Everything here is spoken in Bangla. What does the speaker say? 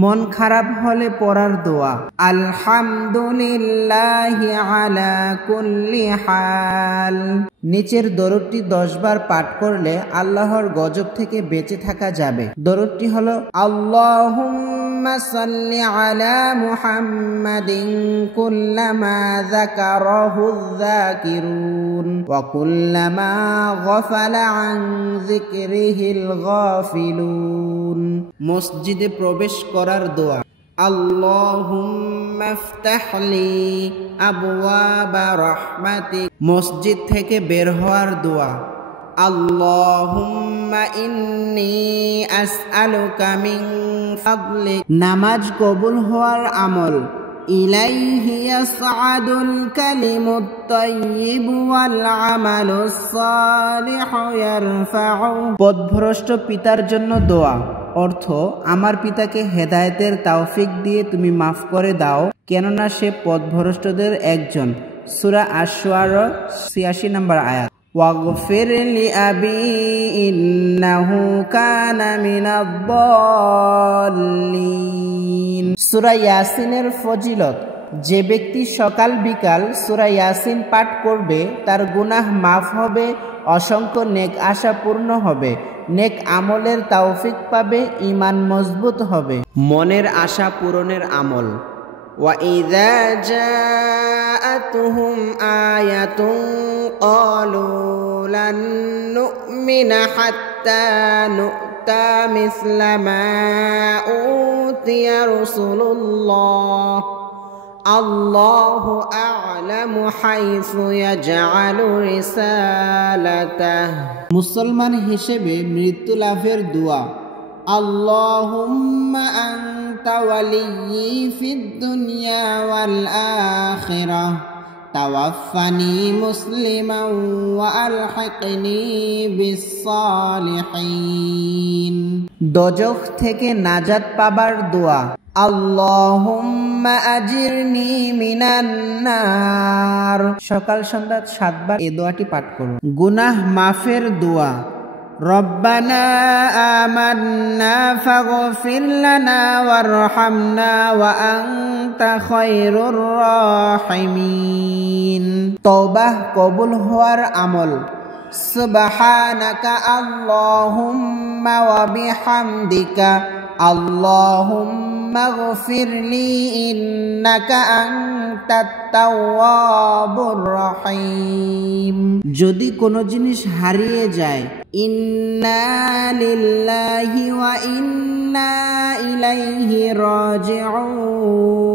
মন খারাপ হলে পড়ার দোয়া আলহামদুলিল্লাহি আলা কুল্লি হাল। নিচের দরুদটি 10 বার পাঠ করলে আল্লাহর গজব থেকে বেঁচে থাকা যাবে। দরুদটি হলো আল্লাহুম্মা সাল্লি আলা মুহাম্মাদিন কুল্লামা যাকারাহুয যাকিরুন ওয়া কুল্লামা গাফালা আন যিকরিহিল গাফিলুন। মসজিদে প্রবেশ করার দোয়া আল্লাহুম্মা ইফতাহলি আবওয়াবা রাহমাতিক। মসজিদ থেকে বের হওয়ার দোয়া আল্লাহুম্মা ইন্নী আসআলুকা মিন ফাদলিক। নামাজ কবুল হওয়ার আমল ইলাইহি ইয়াসআদুল কালিমুত তাইয়্যিব ওয়াল আমালুস সালিহু ইয়ারফাউ। পথভ্রষ্ট পিতার জন্য দোয়া অর্থ আমার পিতাকে হেদায়েতের তৌফিক দিয়ে তুমি মাফ করে দাও, কেননা সে পথভ্রষ্টদের একজন। সূরা আশ-শুআরা ৮৬ নম্বর আয়াত। ওয়াগফির লি আবি ইন্নাহু কানা মিনাদ-দাল্লিন। সূরা ইয়াসিনের ফজিলত যে ব্যক্তি সকাল বিকাল সূরা ইয়াসিন পাঠ করবে তার গুনাহ মাফ হবে, অসংখ্য নেক আশা পূর্ণ হবে, নেক আমলের তৌফিক পাবে, ঈমান মজবুত হবে। মনের আশা পূরণের আমল وَإِذَا جَاءَتْهُمْ آيَةٌ قَالُوا لَن نُّؤْمِنَ حَتَّى نُؤْتَىٰ مِثْلَ مَا أُوتِيَ رُسُلُ اللَّهِ اللَّهُ أَعْلَمُ حَيْثُ يَجْعَلُ رِسَالَتَهُ। মুসলমান হিসেবে মৃত্যু লাভের দোয়া আল্লাহুম্মা আনতা ওয়ালিয়্যি ফিদ দুনিয়া ওয়াল আখিরাহ তাওয়াফফানি মুসলিমান ওয়া আলহিকনি বিস সালিহিন। দোজখ থেকে নাজাত পাবার দোয়া আল্লাহুম্মা আজিরনি মিনান নার। সকাল সন্ধ্যা 7 বার এই দোয়াটি পাঠ করুন। গুনাহ মাফের দোয়া রব্বানা আমান্না ফাগফির লানা ওয়ারহামনা ওয়া আনতা খায়রুর রাহিমিন। তওবাহ কবুল হওয়ার আমল সুবহানাকা আল্লাহুম্মা ওয়া বিহামদিকা আল্লাহুম্মা গফিরলি ইন্নাকা আনতাত তাওয়াবুর রহিম। যদি কোনো জিনিস হারিয়ে যায় ইন্না লিল্লাহি ওয়া ইন্না ইলাইহি রাজিউন।